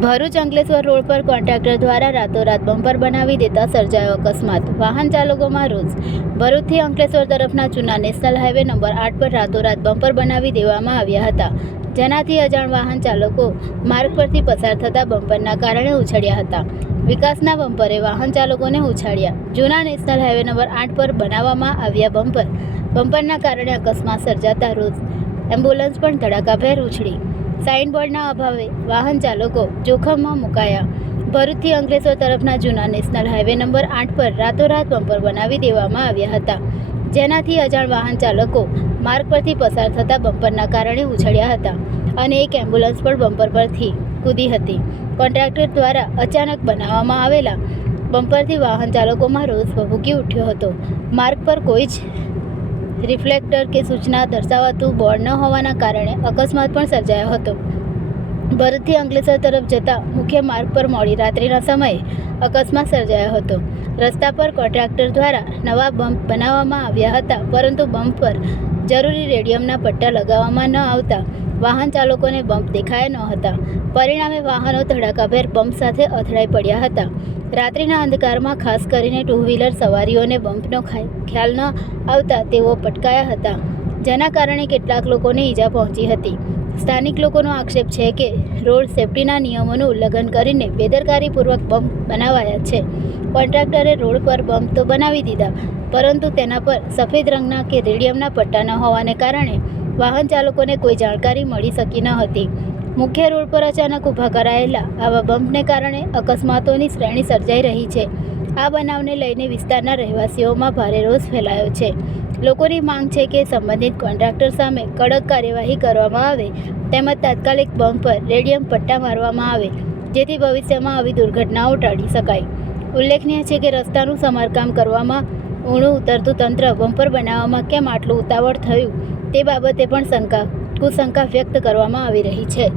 Bharuch Ankleshwar road પર contractor દ્વારા રાતોરાત બમ્પર બનાવી દેતા સર્જાયો અકસ્માત. વાહન ચાલકોમાં રોજ ભરૂચથી અંકલેશ્વર તરફના જૂના નેશનલ હાઈવે નંબર આઠ પર રાતોરાત બમ્પર બનાવી દેવામાં આવ્યા હતા. જેનાથી અજાણ વાહન ચાલકો માર્ગ પરથી પસાર થતા બમ્પરના કારણે ઉછળ્યા હતા. વિકાસના બમ્પરે વાહન ચાલકોને ઉછાળ્યા. જૂના નેશનલ હાઈવે નંબર આઠ પર બનાવવામાં આવ્યા બમ્પર. બમ્પરના કારણે અકસ્માત સર્જાતા રોજ એમ્બ્યુલન્સ પણ ધડાકાભેર ઉછળી. સાઇનબોર્ડના અભાવે વાહન ચાલકો જોખમમાં મુકાયા. ભરૂચથી અંકલેશ્વર તરફના જૂના નેશનલ હાઈવે નંબર આઠ પર રાતોરાત બમ્પર બનાવી દેવામાં આવ્યા હતા. જેનાથી અજાણ વાહન ચાલકો માર્ગ પરથી પસાર થતા બમ્પરના કારણે ઉછળ્યા હતા અને એક એમ્બ્યુલન્સ પણ બમ્પર પરથી કૂદી હતી. કોન્ટ્રાક્ટર દ્વારા અચાનક બનાવવામાં આવેલા બમ્પરથી વાહન ચાલકોમાં રોષ ભભૂકી ઉઠ્યો હતો. માર્ગ પર કોઈ જ રિફ્લેક્ટર કે સૂચના દર્શાવાતું બોર્ડ ન હોવાના કારણે અકસ્માત પણ સર્જાયો હતો. ભરતથી અંકલેશ્વર તરફ જતા મુખ્ય માર્ગ પર મોડી રાત્રિના સમયે અકસ્માત સર્જાયો હતો. રસ્તા પર કોન્ટ્રાક્ટર દ્વારા નવા બમ્પ બનાવવામાં આવ્યા હતા, પરંતુ બમ્પ પર જરૂરી રેડિયમના પટ્ટા લગાવવામાં ન આવતા, વાહન ચાલકોને બમ્પ દેખાયા ન હતા. પરિણામે વાહનો ધડાકાભેર બમ્પ સાથે અથડાઈ પડ્યા હતા. રાત્રિના અંધકારમાં ખાસ કરીને ટુ વ્હીલર સવારીઓને બમ્પનો ખ્યાલ ન આવતા તેઓ પટકાયા હતા, જેના કારણે કેટલાક લોકોને ઈજા પહોંચી હતી. સ્થાનિક લોકોનો આક્ષેપ છે કે રોડ સેફટીના નિયમોનું ઉલ્લંઘન કરીને બેદરકારીપૂર્વક બમ્પ બનાવાયા છે. કોન્ટ્રાક્ટરે રોડ પર બમ્પ તો બનાવી દીધા, પરંતુ તેના પર સફેદ રંગના કે રેડિયમના પટ્ટા ન હોવાને કારણે વાહન ચાલકોને કોઈ જાણકારી મળી શકી ન હતી. મુખ્ય રોડ પર અચાનક ઊભા કરાયેલા આવા બમ્પને કારણે અકસ્માતોની શ્રેણી સર્જાઈ રહી છે. આ બનાવને લઈને વિસ્તારના રહેવાસીઓમાં ભારે રોષ ફેલાયો છે. લોકોની માંગ છે કે સંબંધિત કોન્ટ્રાક્ટર સામે કડક કાર્યવાહી કરવામાં આવે તેમજ તાત્કાલિક બમ્પ પર રેડિયમ પટ્ટા મારવામાં આવે, જેથી ભવિષ્યમાં આવી દુર્ઘટનાઓ ટાળી શકાય. ઉલ્લેખનીય છે કે રસ્તાનું સમારકામ કરવામાં ઊણું ઉતરતું તંત્ર બમ્પર બનાવવામાં કેમ આટલું ઉતાવળ થયું તે બાબતે પણ શંકા, કુશંકા વ્યક્ત કરવામાં આવી રહી છે.